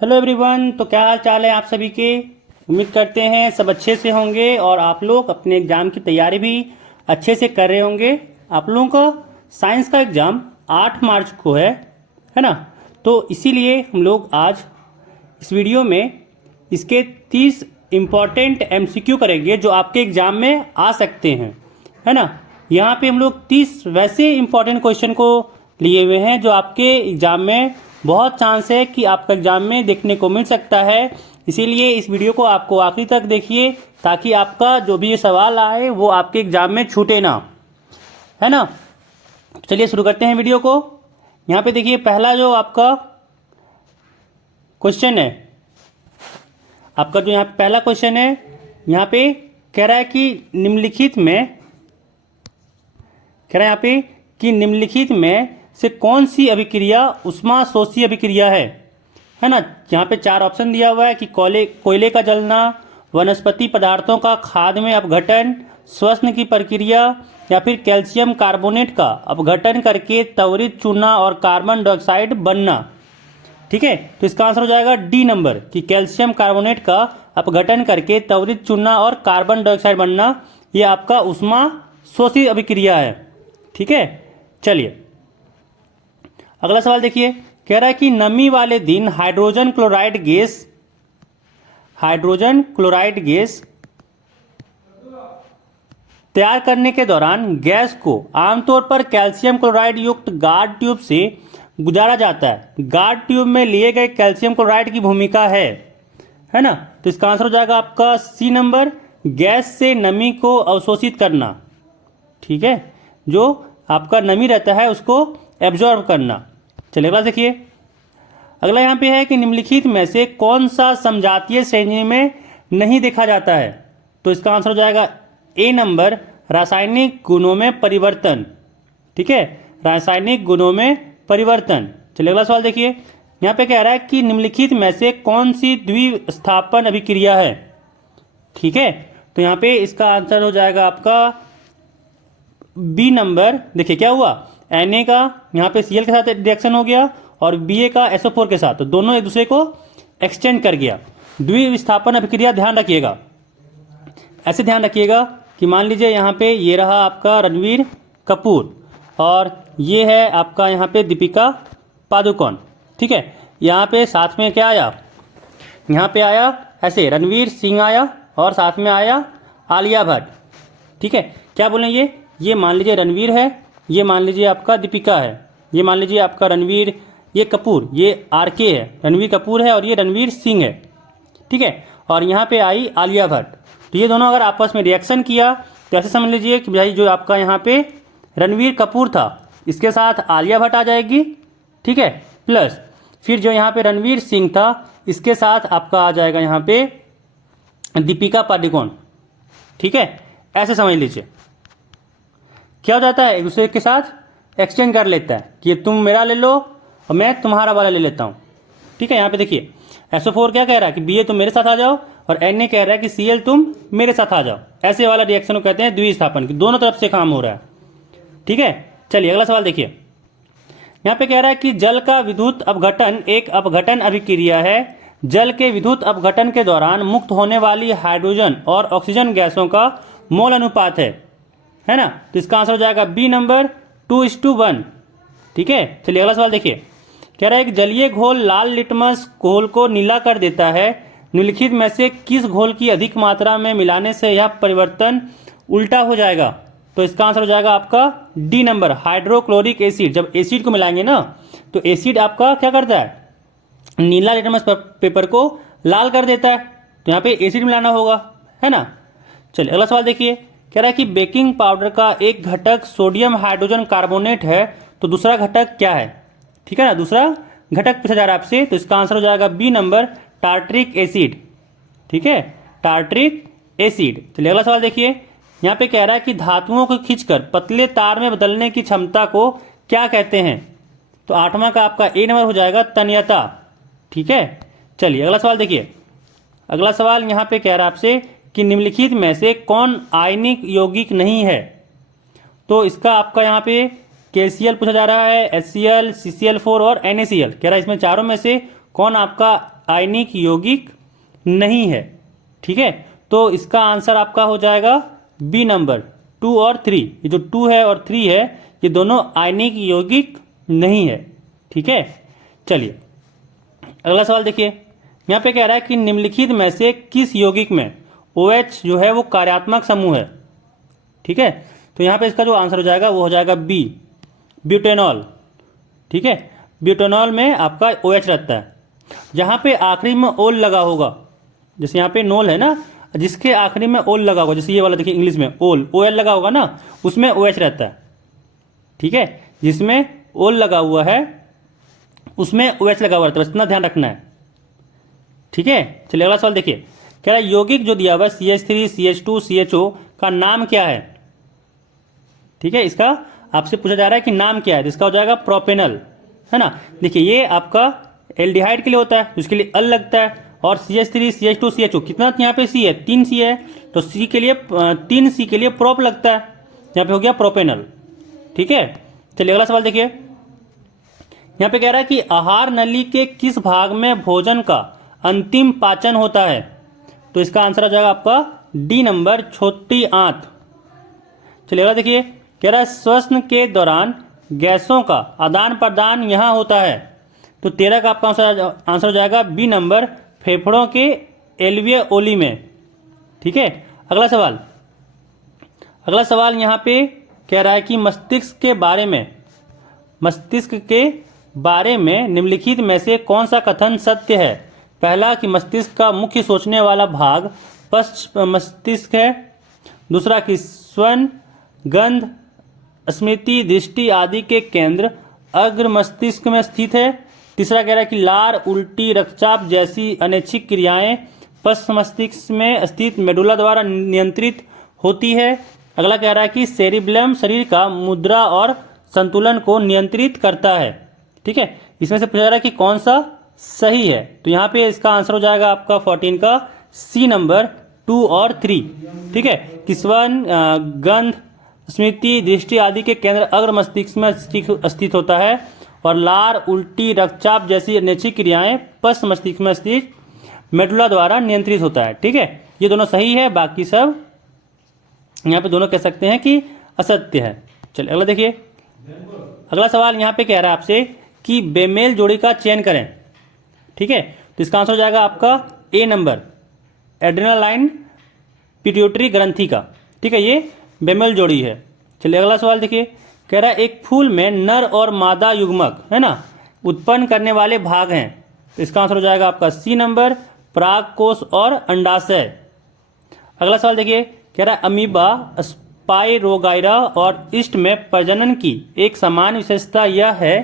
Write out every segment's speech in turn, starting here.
Hello everyone. तो क्या हाल चाल है आप सभी के। उम्मीद करते हैं सब अच्छे से होंगे और आप लोग अपने एग्ज़ाम की तैयारी भी अच्छे से कर रहे होंगे। आप लोगों का साइंस का एग्ज़ाम 8 मार्च को है ना। तो इसीलिए हम लोग आज इस वीडियो में इसके 30 इम्पॉर्टेंट एमसीक्यू करेंगे जो आपके एग्ज़ाम में आ सकते हैं, है ना। यहाँ पे हम लोग 30 वैसे इम्पॉर्टेंट क्वेश्चन को लिए हुए हैं जो आपके एग्ज़ाम में बहुत चांस है कि आपका एग्ज़ाम में देखने को मिल सकता है। इसीलिए इस वीडियो को आपको आखिरी तक देखिए ताकि आपका जो भी सवाल आए वो आपके एग्ज़ाम में छूटे ना, है ना। चलिए शुरू करते हैं वीडियो को। यहाँ पे देखिए पहला जो आपका क्वेश्चन है, आपका जो यहाँ पे पहला क्वेश्चन है, यहाँ पे कह रहा है कि निम्नलिखित में से कौन सी अभिक्रिया ऊष्माशोषी अभिक्रिया है ना। यहाँ पे 4 ऑप्शन दिया हुआ है कि कोयले का जलना, वनस्पति पदार्थों का खाद में अपघटन, श्वसन की प्रक्रिया, या फिर कैल्शियम कार्बोनेट का अपघटन करके त्वरित चूना और कार्बन डाइऑक्साइड बनना। ठीक है, तो इसका आंसर हो जाएगा डी नंबर कि कैल्शियम कार्बोनेट का अपघटन करके त्वरित चूना और कार्बन डाइऑक्साइड बनना, ये आपका ऊष्माशोषी अभिक्रिया है। ठीक है, चलिए अगला सवाल देखिए। कह रहा है कि नमी वाले दिन हाइड्रोजन क्लोराइड गैस तैयार करने के दौरान गैस को आमतौर पर कैल्शियम क्लोराइड युक्त गार्ड ट्यूब से गुजारा जाता है। गार्ड ट्यूब में लिए गए कैल्शियम क्लोराइड की भूमिका है ना। तो इसका आंसर हो जाएगा आपका सी नंबर, गैस से नमी को अवशोषित करना। ठीक है, जो आपका नमी रहता है उसको एब्जॉर्ब करना। चलिए अगला देखिए। अगला यहाँ पे है कि निम्नलिखित में से कौन सा समजातीय श्रेणी में नहीं देखा जाता है। तो इसका आंसर हो जाएगा ए नंबर, रासायनिक गुणों में परिवर्तन। ठीक है, रासायनिक गुणों में परिवर्तन। चलिए अगला सवाल देखिए। यहाँ पे कह रहा है कि निम्नलिखित में से कौन सी द्विस्थापन अभिक्रिया है। ठीक है, तो यहाँ पे इसका आंसर हो जाएगा आपका बी नंबर। देखिए क्या हुआ, Na का यहाँ पे Cl के साथ रिएक्शन हो गया और Ba का SO4 के साथ, तो दोनों एक दूसरे को एक्सटेंड कर गया। द्विविस्थापन अभिक्रिया ध्यान रखिएगा, ऐसे ध्यान रखिएगा कि मान लीजिए यहाँ पे ये रहा आपका रणवीर कपूर और ये है आपका यहाँ पे दीपिका पादुकोण। ठीक है, यहाँ पे साथ में क्या आया, यहाँ पे आया ऐसे रणवीर सिंह आया और साथ में आया आलिया भट्ट। ठीक है, क्या बोलें, ये मान लीजिए रणवीर है, ये मान लीजिए आपका दीपिका है, ये मान लीजिए आपका रणवीर, ये कपूर, ये आरके है, रणवीर कपूर है और ये रणवीर सिंह है। ठीक है, और यहाँ पे आई आलिया भट्ट। तो ये दोनों अगर आपस में रिएक्शन किया तो ऐसे समझ लीजिए कि भाई जो आपका यहाँ पे रणवीर कपूर था इसके साथ आलिया भट्ट आ जाएगी। ठीक है, प्लस फिर जो यहाँ पे रणवीर सिंह था इसके साथ आपका आ जाएगा यहाँ पे दीपिका पादुकोण। ठीक है, ऐसे समझ लीजिए। क्या हो जाता है, एक दूसरे के साथ एक्सचेंज कर लेता है कि तुम मेरा ले लो और मैं तुम्हारा वाला ले लेता हूँ। ठीक है, यहाँ पे देखिए SO4 क्या कह रहा है कि Ba तुम मेरे साथ आ जाओ और Na कह रहा है कि Cl तुम मेरे साथ आ जाओ। ऐसे वाला रिएक्शन को कहते हैं द्विस्थापन, कि दोनों तरफ से काम हो रहा है। ठीक है, चलिए अगला सवाल देखिए। यहाँ पे कह रहा है कि जल का विद्युत अपघटन एक अपघटन अभिक्रिया है। जल के विद्युत अपघटन के दौरान मुक्त होने वाली हाइड्रोजन और ऑक्सीजन गैसों का मोल अनुपात है ना। तो इसका आंसर हो जाएगा बी नंबर 2:1। ठीक है, चलिए अगला सवाल देखिए। कह रहा है कि जलीय घोल लाल लिटमस घोल को नीला कर देता है। निम्नलिखित में से किस घोल की अधिक मात्रा में मिलाने से यह परिवर्तन उल्टा हो जाएगा। तो इसका आंसर हो जाएगा आपका डी नंबर, हाइड्रोक्लोरिक एसिड। जब एसिड को मिलाएंगे ना तो एसिड आपका क्या करता है, नीला लिटमस पेपर को लाल कर देता है। तो यहाँ पे एसिड मिलाना होगा, है ना। चलिए अगला सवाल देखिए। कह रहा है कि बेकिंग पाउडर का एक घटक सोडियम हाइड्रोजन कार्बोनेट है, तो दूसरा घटक क्या है। ठीक है ना, दूसरा घटक पूछा जा रहा है आपसे, तो इसका आंसर हो जाएगा बी नंबर, टार्ट्रिक एसिड। ठीक है, टार्ट्रिक एसिड। चलिए अगला सवाल देखिए। यहाँ पे कह रहा है कि धातुओं को खींचकर पतले तार में बदलने की क्षमता को क्या कहते हैं। तो 8वां का आपका ए नंबर हो जाएगा, तन्यता। ठीक है, चलिए अगला सवाल देखिए। अगला सवाल यहाँ पे कह रहा है आपसे कि निम्नलिखित में से कौन आयनिक यौगिक नहीं है। तो इसका आपका यहाँ पे KCl पूछा जा रहा है, HCl, CCl4 और NaCl। कह रहा है इसमें चारों में से कौन आपका आयनिक यौगिक नहीं है। ठीक है, तो इसका आंसर आपका हो जाएगा बी नंबर 2 और 3। ये जो 2 है और 3 है ये दोनों आयनिक यौगिक नहीं है। ठीक है, चलिए अगला सवाल देखिए। यहाँ पे कह रहा है कि निम्नलिखित में से किस यौगिक में OH जो है वो कार्यात्मक समूह है। ठीक है, तो यहाँ पे इसका जो आंसर हो जाएगा वो हो जाएगा बी, ब्यूटेनॉल। ठीक है, ब्यूटेनॉल में आपका OH रहता है। जहाँ पे आखिरी में ओल लगा होगा, जैसे यहाँ पे नोल है ना, जिसके आखिरी में ओल लगा होगा, जैसे ये वाला देखिए इंग्लिश में ओल OL लगा होगा ना, उसमें OH रहता है। ठीक है, जिसमें ओल लगा हुआ है उसमें OH लगा हुआ रहता है, बस इतना ध्यान रखना है। ठीक है, चलिए अगला सवाल देखिए। कह रहा है यौगिक जो दिया हुआ CH3 CH2 CHO का नाम क्या है। ठीक है, इसका आपसे पूछा जा रहा है कि नाम क्या है, तो इसका हो जाएगा प्रोपेनल, है ना। देखिए ये आपका एल्डिहाइड के लिए होता है, उसके लिए अल लगता है, और CH3 CH2 CHO कितना यहाँ पे C है, 3 C है, तो C के लिए 3 C के लिए प्रोप लगता है, यहाँ पे हो गया प्रोपेनल। ठीक है, चलिए अगला सवाल देखिए। यहाँ पे कह रहा है कि आहार नली के किस भाग में भोजन का अंतिम पाचन होता है, तो इसका आंसर आ जाएगा आपका डी नंबर, छोटी आंत। चलिए अगला देखिए। कह रहा है श्वसन के दौरान गैसों का आदान प्रदान यहाँ होता है, तो 13 का आपका आंसर हो जाएगा बी नंबर, फेफड़ों के एल्वियोली में। ठीक है, अगला सवाल यहाँ पे कह रहा है कि मस्तिष्क के बारे में निम्नलिखित में से कौन सा कथन सत्य है। पहला कि मस्तिष्क का मुख्य सोचने वाला भाग पश्च मस्तिष्क है। दूसरा कि स्वन, गंध, स्मृति, दृष्टि आदि के केंद्र अग्र मस्तिष्क में स्थित है। तीसरा कह रहा है कि लार, उल्टी, रक्तचाप जैसी अनैच्छिक क्रियाएं पश्च मस्तिष्क में स्थित मेडुला द्वारा नियंत्रित होती है। अगला कह रहा है कि सेरिब्लम शरीर का मुद्रा और संतुलन को नियंत्रित करता है। ठीक है, इसमें से पूछा जा रहा है कि कौन सा सही है, तो यहाँ पे इसका आंसर हो जाएगा आपका 14 का सी नंबर 2 और 3। ठीक है, कि स्वन, गंध, स्मृति, दृष्टि आदि के केंद्र अग्र मस्तिष्क में स्थित होता है, और लार, उल्टी, रक्तचाप जैसी अनैच्छिक क्रियाएं पश्च मस्तिष्क में स्थित मेडुला द्वारा नियंत्रित होता है। ठीक है, ये दोनों सही है, बाकी सब यहाँ पे दोनों कह सकते हैं कि असत्य है। चलिए अगला देखिए। अगला सवाल यहाँ पे कह रहा है आपसे कि बेमेल जोड़ी का चयन करें। ठीक है, तो इसका आंसर हो जाएगा आपका ए नंबर, एड्रेनालाइन पिट्यूटरी ग्रंथि का। ठीक है, ये बेमेल जोड़ी है। चलिए अगला सवाल देखिए। कह रहा है एक फूल में नर और मादा युग्मक, है ना, उत्पन्न करने वाले भाग हैं, तो इसका आंसर हो जाएगा आपका सी नंबर, परागकोश और अंडाशय। अगला सवाल देखिए। कह रहा है अमीबा, स्पाइरोगाइरा और ईस्ट में प्रजनन की एक समान विशेषता यह है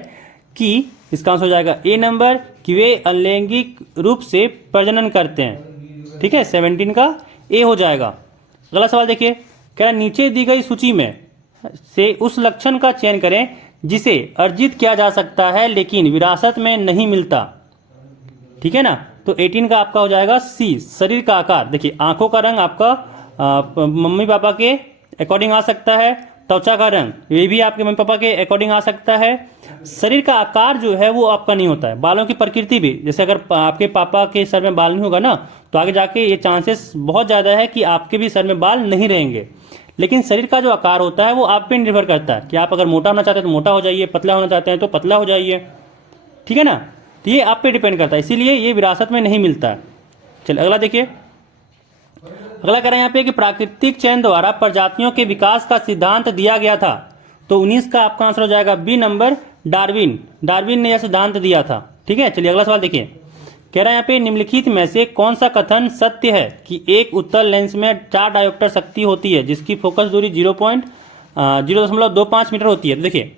कि, इसका आंसर हो जाएगा ए नंबर, कि वे अलैंगिक रूप से प्रजनन करते हैं। ठीक है, 17 का ए हो जाएगा। अगला सवाल देखिए। कह रहा है नीचे दी गई सूची में से उस लक्षण का चयन करें जिसे अर्जित किया जा सकता है लेकिन विरासत में नहीं मिलता। ठीक है ना, तो 18 का आपका हो जाएगा सी, शरीर का आकार। देखिए आंखों का रंग आपका मम्मी पापा के अकॉर्डिंग आ सकता है, त्वचा का रंग ये भी आपके मम्मी पापा के अकॉर्डिंग आ सकता है। शरीर का आकार जो है वो आपका नहीं होता है। बालों की प्रकृति भी, जैसे अगर आपके पापा के सर में बाल नहीं होगा ना, तो आगे जाके ये चांसेस बहुत ज़्यादा है कि आपके भी सर में बाल नहीं रहेंगे। लेकिन शरीर का जो आकार होता है वो आप पे निर्भर करता है कि आप अगर मोटा होना चाहते हैं तो मोटा हो जाइए, पतला होना चाहते हैं तो पतला हो जाइए। ठीक है ना, तो ये आप पे डिपेंड करता है, इसीलिए ये विरासत में नहीं मिलता है। चलिए अगला देखिए। अगला कह रहे हैं यहाँ पे कि प्राकृतिक चयन द्वारा प्रजातियों के विकास का सिद्धांत दिया गया था, तो 19 का आपका आंसर हो जाएगा बी नंबर, डार्विन ने यह सिद्धांत दिया था। ठीक है, चलिए अगला सवाल देखिए। कह रहा है यहाँ पे निम्नलिखित में से कौन सा कथन सत्य है कि एक उत्तल लेंस में 4 डायोप्टर शक्ति होती है जिसकी फोकस दूरी 0.25 मीटर होती है। तो देखिए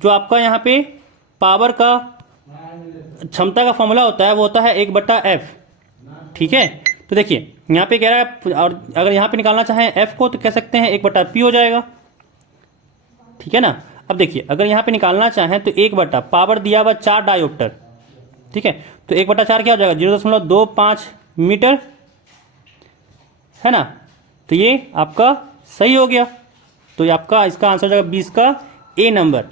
जो आपका यहाँ पे पावर का क्षमता का फॉर्मूला होता है वो होता है 1/f। ठीक है, तो देखिए यहाँ पे कह रहा है, और अगर यहाँ पे निकालना चाहें f को तो कह सकते हैं 1/p हो जाएगा। ठीक है ना, अब देखिए अगर यहाँ पे निकालना चाहें तो 1/ पावर दिया हुआ 4 डायोप्टर। ठीक है, तो 1/4 क्या हो जाएगा, 0.25 मीटर, है ना, तो ये आपका सही हो गया। तो ये आपका इसका आंसर हो जाएगा 20 का ए नंबर।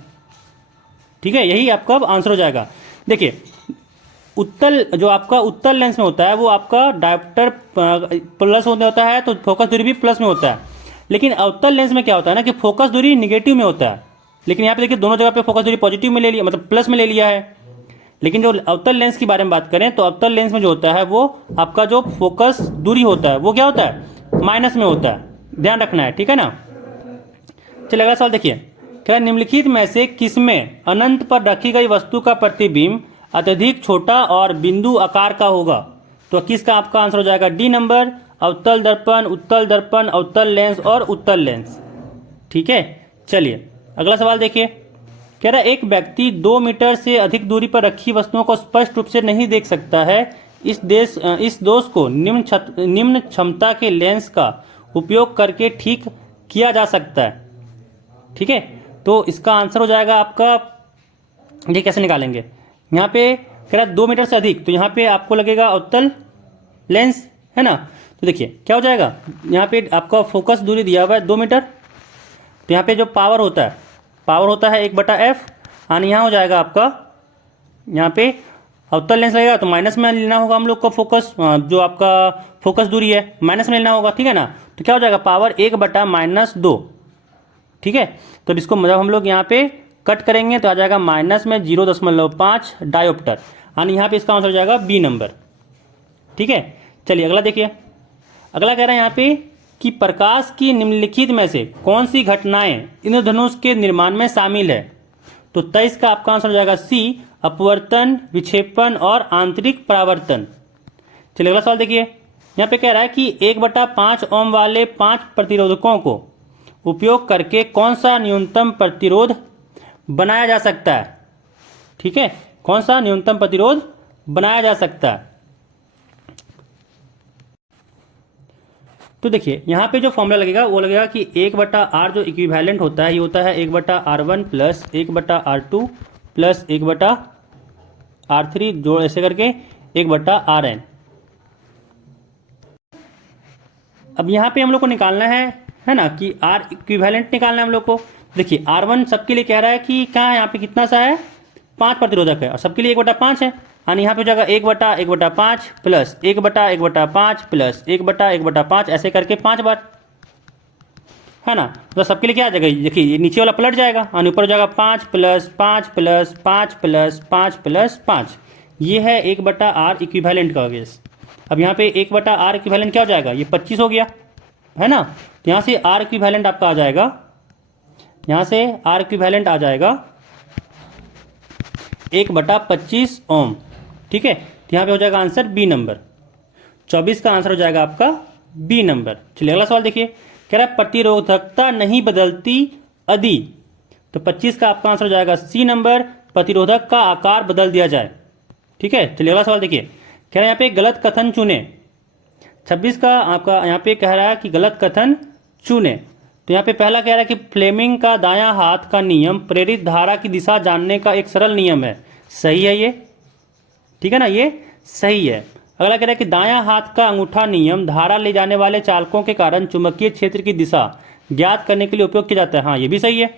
ठीक है, यही आपका आंसर हो जाएगा। देखिए उत्तल जो आपका उत्तल लेंस में होता है वो आपका डायोप्टर प्लस होता है, तो फोकस दूरी भी प्लस में होता है। लेकिन अवतल लेंस में क्या होता है ना कि फोकस दूरी निगेटिव में होता है। लेकिन यहाँ पे देखिए दोनों जगह पे फोकस दूरी पॉजिटिव में ले लिया, मतलब प्लस में ले लिया है। लेकिन जो अवतल लेंस की बारे में बात करें तो अवतल लेंस में जो होता है वो आपका जो फोकस दूरी होता है वो क्या होता है, माइनस में होता है। ध्यान रखना है, ठीक है ना। चलिए अगला सवाल देखिए, क्या निम्नलिखित में से किसमें अनंत पर रखी गई वस्तु का प्रतिबिंब अत्यधिक छोटा और बिंदु आकार का होगा? तो किसका आपका आंसर हो जाएगा डी नंबर, अवतल दर्पण, अवतल लेंस और उत्तल लेंस। ठीक है, चलिए अगला सवाल देखिए, कह रहा है एक व्यक्ति 2 मीटर से अधिक दूरी पर रखी वस्तुओं को स्पष्ट रूप से नहीं देख सकता है। इस दोष को निम्न क्षमता के लेंस का उपयोग करके ठीक किया जा सकता है। ठीक है, तो इसका आंसर हो जाएगा आपका, ये कैसे निकालेंगे, यहाँ पे कह रहा है 2 मीटर से अधिक, तो यहाँ पे आपको लगेगा अवतल लेंस, है ना। तो देखिए क्या हो जाएगा, यहाँ पे आपका फोकस दूरी दिया हुआ है 2 मीटर, तो यहाँ पे जो पावर होता है 1/f, यानी यहाँ हो जाएगा आपका, यहाँ पे अवतल लेंस लगेगा तो माइनस में लेना होगा हम लोग को फोकस, जो आपका फोकस दूरी है माइनस में लेना होगा, ठीक है ना। तो क्या हो जाएगा, पावर 1/-2। ठीक है, तो इसको मतलब हम लोग यहाँ पे कट करेंगे तो आ जाएगा माइनस में 0.5 डायोप्टर, यानी यहाँ पे इसका आंसर हो जाएगा बी नंबर। ठीक है, चलिए अगला देखिए, अगला कह रहा है यहाँ पे कि प्रकाश की निम्नलिखित में से कौन सी घटनाएं इंद्रधनुष के निर्माण में शामिल है? तो 23 का आपका आंसर हो जाएगा सी, अपवर्तन, विक्षेपण और आंतरिक परावर्तन। चलिए अगला सवाल देखिए, यहाँ पे कह रहा है कि 1/5 ओम वाले 5 प्रतिरोधकों को उपयोग करके कौन सा न्यूनतम प्रतिरोध बनाया जा सकता है? ठीक है, कौन सा न्यूनतम प्रतिरोध बनाया जा सकता है? तो देखिए यहाँ पे जो फॉर्मूला लगेगा वो लगेगा कि 1/r जो इक्विवेलेंट होता है ये होता है 1/r1 plus 1/r2 plus 1/r3 जो ऐसे करके 1/rn। अब यहाँ पे हम लोग को निकालना है ना, कि r इक्विवेलेंट निकालना है हम लोग को। देखिए r1 सबके लिए कह रहा है कि कहाँ है, यहाँ पे कितना सा है, 5 प्रतिरोधक है और सबके लिए 1/5 है, यानी यहाँ पे हो जाएगा 1/1/5 प्लस 1/1/5 प्लस 1/1/5 ऐसे करके 5 बार, है ना। तो सबके लिए क्या आ जाएगा, देखिए ये नीचे वाला पलट जाएगा और ऊपर हो जाएगा 5 प्लस 5 प्लस 5 प्लस 5 प्लस 5। ये है 1/r इक्विवेलेंट का केस। अब यहाँ पे 1/r इक्विवेलेंट क्या हो जाएगा, ये 25 हो गया, है ना। तो यहाँ से r इक्विवेलेंट आपका आ जाएगा, यहाँ से r इक्विवेलेंट आ जाएगा 1/25 ओम। ठीक है, तो यहाँ पे हो जाएगा आंसर बी नंबर, 24 का आंसर हो जाएगा आपका बी नंबर। चलिए अगला सवाल देखिए, कह रहा है प्रतिरोधकता नहीं बदलती यदि, तो 25 का आपका आंसर हो जाएगा सी नंबर, प्रतिरोधक का आकार बदल दिया जाए। ठीक है, चलिए अगला सवाल देखिए, कह रहा है यहाँ पे गलत कथन चुने। 26 का आपका यहाँ पे कह रहा है कि गलत कथन चुने, तो यहाँ पे पहला कह रहा है कि फ्लेमिंग का दायां हाथ का नियम प्रेरित धारा की दिशा जानने का एक सरल नियम है। सही है ये, ठीक है ना, ये सही है। अगला कह रहा है कि दायां हाथ का अंगूठा नियम धारा ले जाने वाले चालकों के कारण चुंबकीय क्षेत्र की दिशा ज्ञात करने के लिए उपयोग किया जाता है। हाँ, ये भी सही है,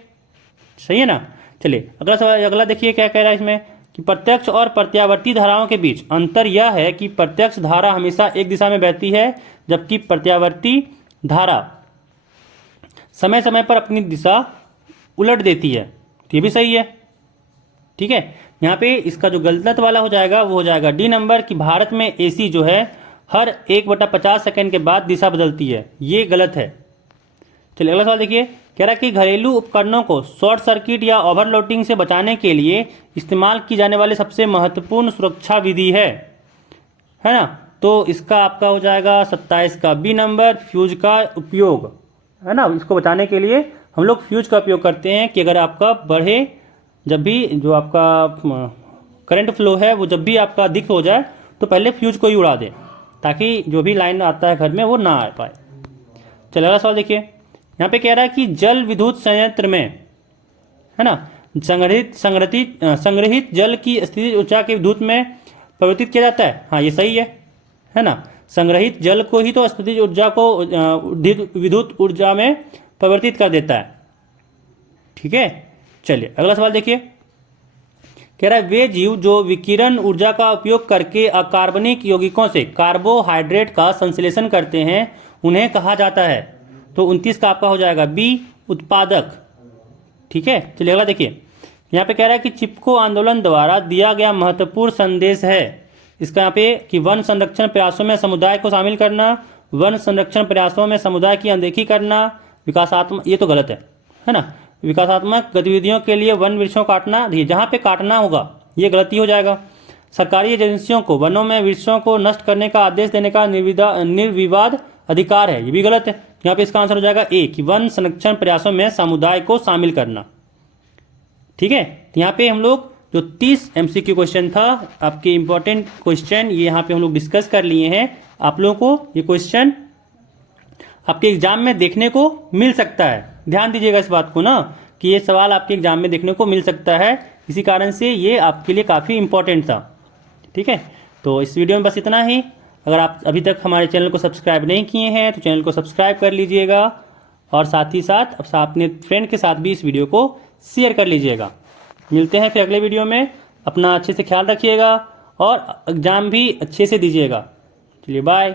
सही है ना। चलिए अगला सवाल, अगला देखिए क्या कह रहा है इसमें, कि प्रत्यक्ष और प्रत्यावर्ती धाराओं के बीच अंतर यह है कि प्रत्यक्ष धारा हमेशा एक दिशा में बहती है, जबकि प्रत्यावर्ती धारा समय समय पर अपनी दिशा उलट देती है। तो ये भी सही है। ठीक है, यहाँ पे इसका जो गलत वाला हो जाएगा वो हो जाएगा डी नंबर, कि भारत में एसी जो है हर 1/50 सेकेंड के बाद दिशा बदलती है, ये गलत है। चलिए अगला सवाल देखिए, कह रहा है कि घरेलू उपकरणों को शॉर्ट सर्किट या ओवरलोडिंग से बचाने के लिए इस्तेमाल की जाने वाली सबसे महत्वपूर्ण सुरक्षा विधि है ना। तो इसका आपका हो जाएगा 27 का बी नंबर, फ्यूज का उपयोग, है ना। इसको बचाने के लिए हम लोग फ्यूज का उपयोग करते हैं कि अगर आपका बढ़े, जब भी जो आपका करंट फ्लो है वो जब भी आपका अधिक हो जाए तो पहले फ्यूज को ही उड़ा दे, ताकि जो भी लाइन आता है घर में वो ना आ पाए। चलिए अगला सवाल देखिए, यहाँ पे कह रहा है कि जल विद्युत संयंत्र में, है ना, संग्रहित जल की स्थितिज ऊर्जा के विद्युत में परिवर्तित किया जाता है। हाँ, ये सही है ना। संग्रहित जल को ही तो स्थितिज ऊर्जा को विद्युत ऊर्जा में परिवर्तित कर देता है। ठीक है, चलिए अगला सवाल देखिए, कह रहा है वे जीव जो विकिरण ऊर्जा का उपयोग करके अकार्बनिक यौगिकों से कार्बोहाइड्रेट का संश्लेषण करते हैं उन्हें कहा जाता है। तो 29 का आपका हो जाएगा बी, उत्पादक। ठीक है, चलिए अगला देखिए। यहाँ पे कह रहा है कि चिपको आंदोलन द्वारा दिया गया महत्वपूर्ण संदेश है। इसका यहाँ पे कि वन संरक्षण प्रयासों में समुदाय को शामिल करना, वन संरक्षण प्रयासों में समुदाय की अनदेखी करना, विकासात्मक, ये तो गलत है ना, विकासात्मक गतिविधियों के लिए वन वृक्षों काटना, जहाँ पे काटना होगा ये गलती हो जाएगा। सरकारी एजेंसियों को वनों में वृक्षों को नष्ट करने का आदेश देने का निर्विवाद अधिकार है, ये भी गलत है। यहाँ पे इसका आंसर हो जाएगा ए कि वन संरक्षण प्रयासों में समुदाय को शामिल करना। ठीक है, तो यहाँ पे हम लोग जो 30 MCQ क्वेश्चन था, आपके इंपॉर्टेंट क्वेश्चन ये यहाँ पे हम लोग डिस्कस कर लिए हैं। आप लोगों को ये क्वेश्चन आपके एग्जाम में देखने को मिल सकता है, ध्यान दीजिएगा इस बात को ना, कि ये सवाल आपके एग्जाम में देखने को मिल सकता है, इसी कारण से ये आपके लिए काफ़ी इंपॉर्टेंट था। ठीक है, तो इस वीडियो में बस इतना ही। अगर आप अभी तक हमारे चैनल को सब्सक्राइब नहीं किए हैं तो चैनल को सब्सक्राइब कर लीजिएगा, और साथ ही साथ अपने फ्रेंड के साथ भी इस वीडियो को शेयर कर लीजिएगा। मिलते हैं फिर अगले वीडियो में, अपना अच्छे से ख्याल रखिएगा और एग्ज़ाम भी अच्छे से दीजिएगा। चलिए बाय।